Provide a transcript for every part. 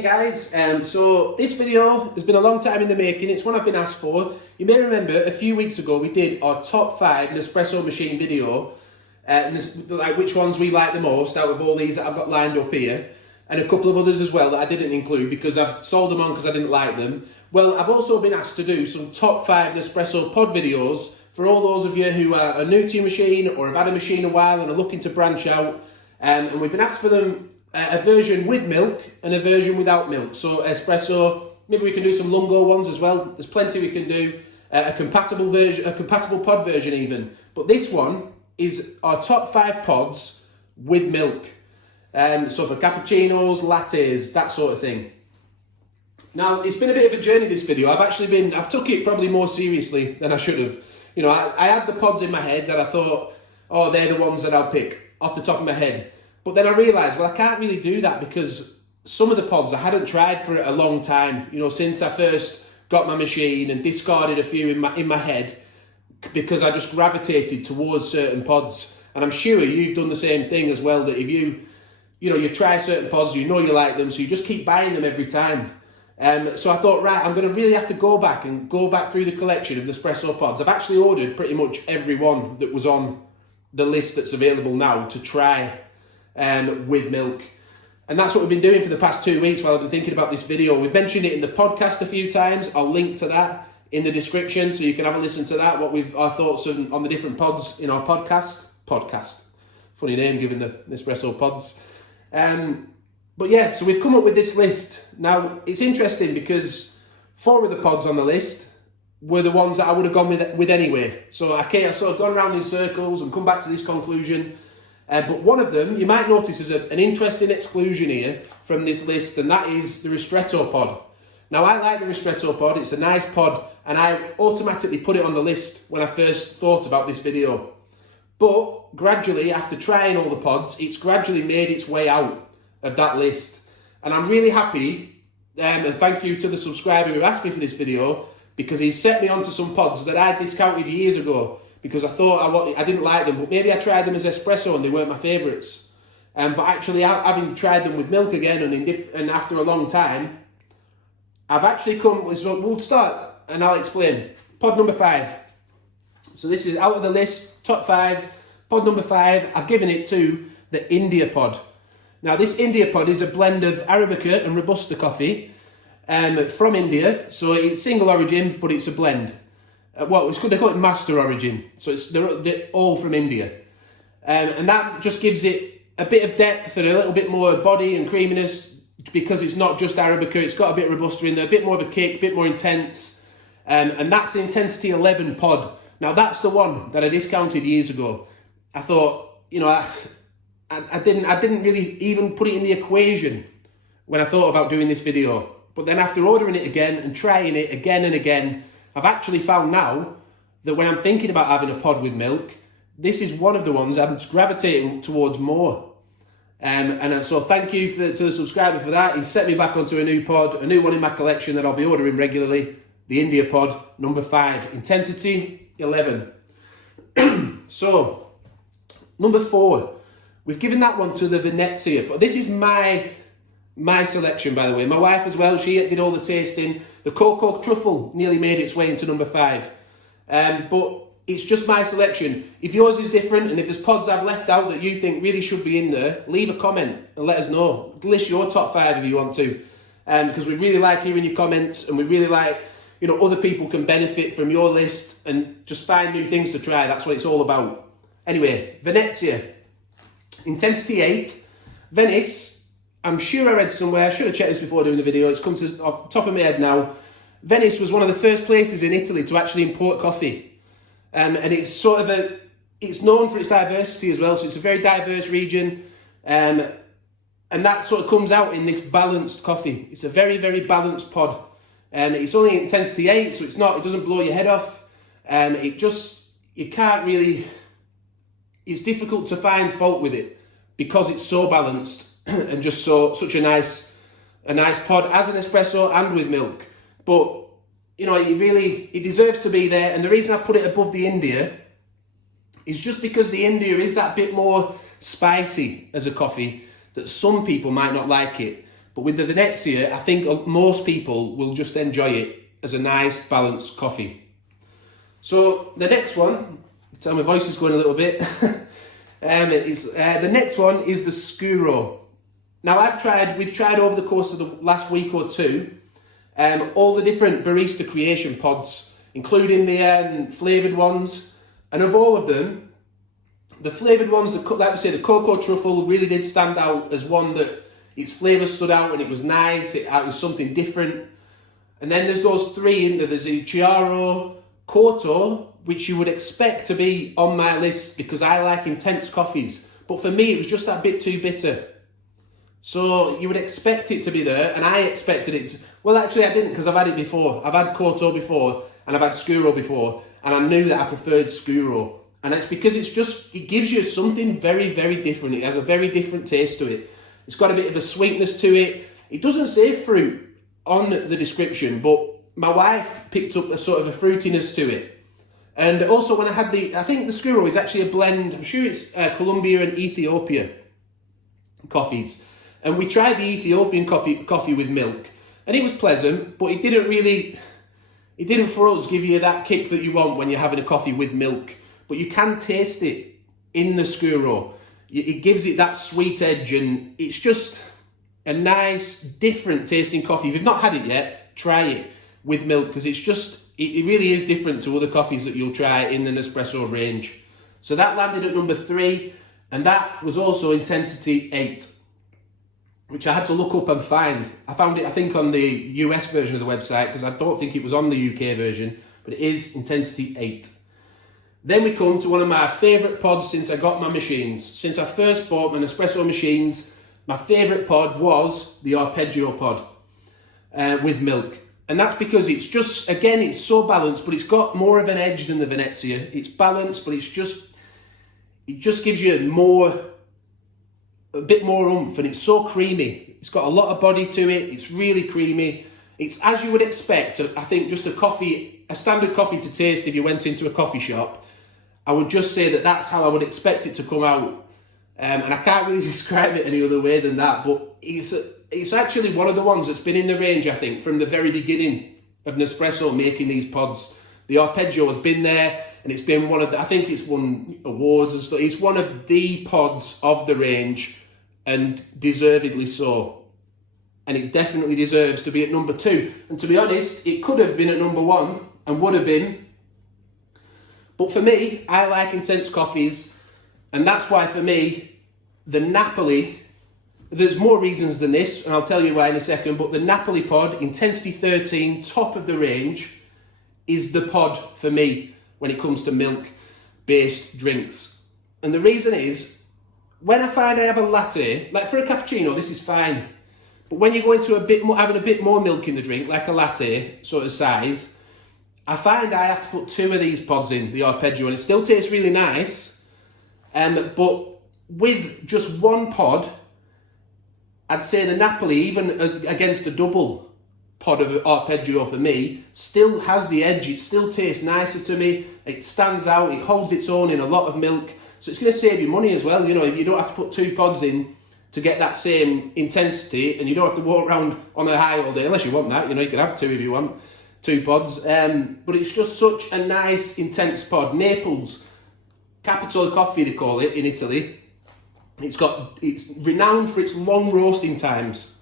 Hey guys, so this video has been a long time in the making. It's one I've been asked for. You may remember a few weeks ago we did our top 5 Nespresso machine video, like which ones we like the most out of all these that I've got lined up here, and a couple of others as well that I didn't include because I've sold them on because I didn't like them. Well, I've also been asked to do some top 5 Nespresso pod videos for all those of you who are new to your machine or have had a machine a while and are looking to branch out. And we've been asked for them a version with milk and a version without milk. So espresso, maybe we can do some lungo ones as well. There's plenty we can do. A compatible version, a compatible pod version even. But this one is our top 5 pods with milk. So for cappuccinos, lattes, that sort of thing. Now, it's been a bit of a journey, this video. I've took it probably more seriously than I should have. You know, I had the pods in my head that I thought, oh, they're the ones that I'll pick off the top of my head. But then I realised, well, I can't really do that because some of the pods I hadn't tried for a long time. You know, since I first got my machine and discarded a few in my head because I just gravitated towards certain pods. And I'm sure you've done the same thing as well, that if you try certain pods, you know you like them, so you just keep buying them every time. So I thought, right, I'm going to really have to go back through the collection of Nespresso pods. I've actually ordered pretty much every one that was on the list that's available now to try with milk. And that's what we've been doing for the past 2 weeks while I've been thinking about this video. We've mentioned it in the podcast a few times. I'll link to that in the description so you can have a listen to that, our thoughts on the different pods in our podcast. Funny name given the Nespresso pods. But yeah, so we've come up with this list. Now, it's interesting because 4 of the pods on the list were the ones that I would have gone with anyway. So I've sort of gone around in circles and come back to this conclusion. But one of them, you might notice, is an interesting exclusion here from this list, and that is the Ristretto pod. Now, I like the Ristretto pod. It's a nice pod, and I automatically put it on the list when I first thought about this video. But gradually, after trying all the pods, it's gradually made its way out of that list. And I'm really happy, and thank you to the subscriber who asked me for this video, because he set me onto some pods that I discounted years ago because I thought I didn't like them, but maybe I tried them as espresso and they weren't my favourites. But actually, having tried them with milk again and after a long time, I've actually we'll start and I'll explain. Pod number 5. So this is out of the list, top 5. Pod number 5, I've given it to the India pod. Now, this India pod is a blend of Arabica and Robusta coffee from India. So it's single origin, but it's a blend. They call it master origin. So they're all from India. And that just gives it a bit of depth and a little bit more body and creaminess because it's not just Arabica. It's got a bit of Robusta in there, a bit more of a kick, a bit more intense. And that's the Intensity 11 pod. Now, that's the one that I discounted years ago. I thought, I didn't really even put it in the equation when I thought about doing this video. But then after ordering it again and trying it again and again, I've actually found now that when I'm thinking about having a pod with milk, this is one of the ones I'm gravitating towards more. And so thank you to the subscriber for that. He set me back onto a new pod, a new one in my collection that I'll be ordering regularly. The India pod, number 5, Intensity 11. So, number 4. We've given that one to the Venezia, but this is my selection, by the way. My wife as well, she did all the tasting. The cocoa truffle nearly made its way into number 5. But it's just my selection. If yours is different, and if there's pods I've left out that you think really should be in there, leave a comment and let us know. List your top 5 if you want to. Because we really like hearing your comments, and we really like, other people can benefit from your list and just find new things to try. That's what it's all about. Anyway, Venezia. Intensity 8. Venice. I'm sure I read somewhere, I should have checked this before doing the video, it's come to the top of my head now. Venice was one of the first places in Italy to actually import coffee. And it's it's known for its diversity as well, so it's a very diverse region. And that sort of comes out in this balanced coffee. It's a very, very balanced pod. It's only Intensity 8, so it doesn't blow your head off. It's difficult to find fault with it because it's so balanced. And just such a nice pod as an espresso and with milk. But it deserves to be there. And the reason I put it above the India is just because the India is that bit more spicy as a coffee that some people might not like it. But with the Venezia, I think most people will just enjoy it as a nice balanced coffee. So the next one, tell my voice is going a little bit. The next one is the Scuro. Now we've tried over the course of the last week or two, all the different barista creation pods, including the flavoured ones. And of all of them, the flavoured ones, like we say, the cocoa truffle really did stand out as one that its flavour stood out and it was nice, it was something different. And then there's those three in there. There's the Chiaro, Corto, which you would expect to be on my list because I like intense coffees. But for me, it was just that bit too bitter. So you would expect it to be there, and I expected it to... Well, actually, I didn't, because I've had it before. I've had Corto before, and I've had Scuro before, and I knew that I preferred Scuro. And it's because it gives you something very, very different. It has a very different taste to it. It's got a bit of a sweetness to it. It doesn't say fruit on the description, but my wife picked up a sort of a fruitiness to it. And also when I had I think the Scuro is actually a blend, I'm sure it's Colombia and Ethiopia coffees. And we tried the Ethiopian coffee with milk, and it was pleasant, but it didn't for us give you that kick that you want when you're having a coffee with milk. But you can taste it in the Scuro. It gives it that sweet edge, and it's just a nice, different tasting coffee. If you've not had it yet, try it with milk, because it really is different to other coffees that you'll try in the Nespresso range. So that landed at number 3, and that was also intensity 8. Which I had to look up and find. I found it, I think, on the US version of the website, because I don't think it was on the UK version, but it is intensity 8. Then we come to one of my favourite pods since I got my machines. Since I first bought my Nespresso machines, my favourite pod was the Arpeggio pod with milk. And that's because it's just, again, it's so balanced, but it's got more of an edge than the Venezia. It's balanced, but it just gives you a bit more oomph, and it's so creamy. It's got a lot of body to it. It's really creamy. It's as you would expect, I think, just a standard coffee to taste if you went into a coffee shop. I would just say that that's how I would expect it to come out. And I can't really describe it any other way than that, but it's actually one of the ones that's been in the range, I think, from the very beginning of Nespresso making these pods. The Arpeggio has been there, and it's been one of I think it's won awards and stuff. It's one of the pods of the range, and deservedly so. And it definitely deserves to be at number 2. And to be honest, it could have been at number 1 and would have been. But for me, I like intense coffees, and that's why for me, the Napoli, there's more reasons than this, and I'll tell you why in a second, but the Napoli pod, intensity 13, top of the range, is the pod for me when it comes to milk-based drinks. And the reason is, when I find I have a latte, like for a cappuccino, this is fine. But when you go into having a bit more milk in the drink, like a latte sort of size, I find I have to put 2 of these pods in, the Arpeggio, and it still tastes really nice. But with just 1 pod, I'd say the Napoli, even against a double pod of Arpeggio for me, still has the edge. It still tastes nicer to me. It stands out. It holds its own in a lot of milk. So it's going to save you money as well. You know, if you don't have to put 2 pods in to get that same intensity, and you don't have to walk around on a high all day, unless you want that. You know, you can have 2 if you want, 2 pods. But it's just such a nice, intense pod. Naples, capital of coffee, they call it in Italy. It's renowned for its long roasting times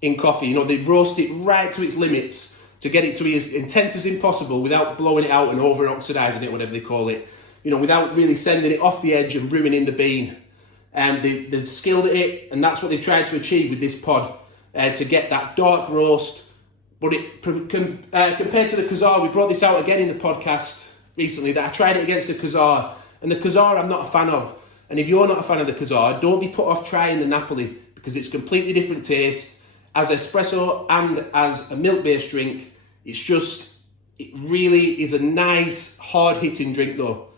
in coffee. You know, they roast it right to its limits to get it to be as intense as impossible without blowing it out and over-oxidizing it, whatever they call it. You know, without really sending it off the edge and ruining the bean. And they've skilled at it, and that's what they've tried to achieve with this pod, to get that dark roast. But compared to the Kazar, we brought this out again in the podcast recently, that I tried it against the Kazar, and the Kazar I'm not a fan of. And if you're not a fan of the Kazar, don't be put off trying the Napoli, because it's completely different taste. As espresso and as a milk-based drink, it really is a nice, hard-hitting drink though.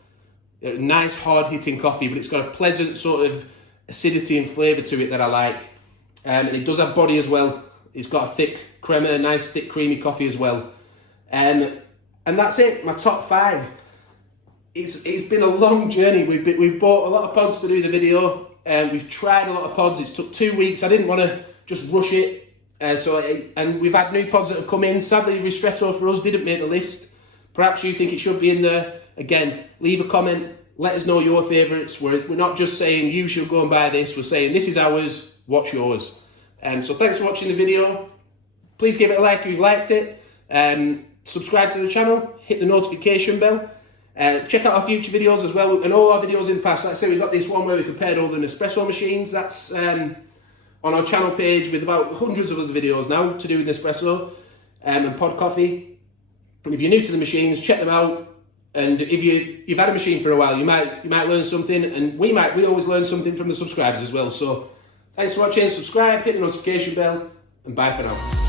A nice, hard-hitting coffee, but it's got a pleasant sort of acidity and flavour to it that I like. And it does have body as well. It's got a thick crema, a nice, thick, creamy coffee as well. And that's it, my top 5. It's been a long journey. We've bought a lot of pods to do the video, and we've tried a lot of pods. It's took 2 weeks. I didn't want to just rush it. And we've had new pods that have come in. Sadly, Ristretto for us didn't make the list. Perhaps you think it should be in there. Again, leave a comment. Let us know your favourites. We're not just saying you should go and buy this. We're saying this is ours. What's yours? So thanks for watching the video. Please give it a like if you've liked it. Subscribe to the channel. Hit the notification bell. Check out our future videos as well, and all our videos in the past. Like I say, we've got this one where we compared all the Nespresso machines. That's on our channel page, with about hundreds of other videos now to do with Nespresso and pod coffee. And if you're new to the machines, check them out. And if you've had a machine for a while, you might learn something, and we always learn something from the subscribers as well. So thanks for watching. Subscribe, hit the notification bell, and bye for now.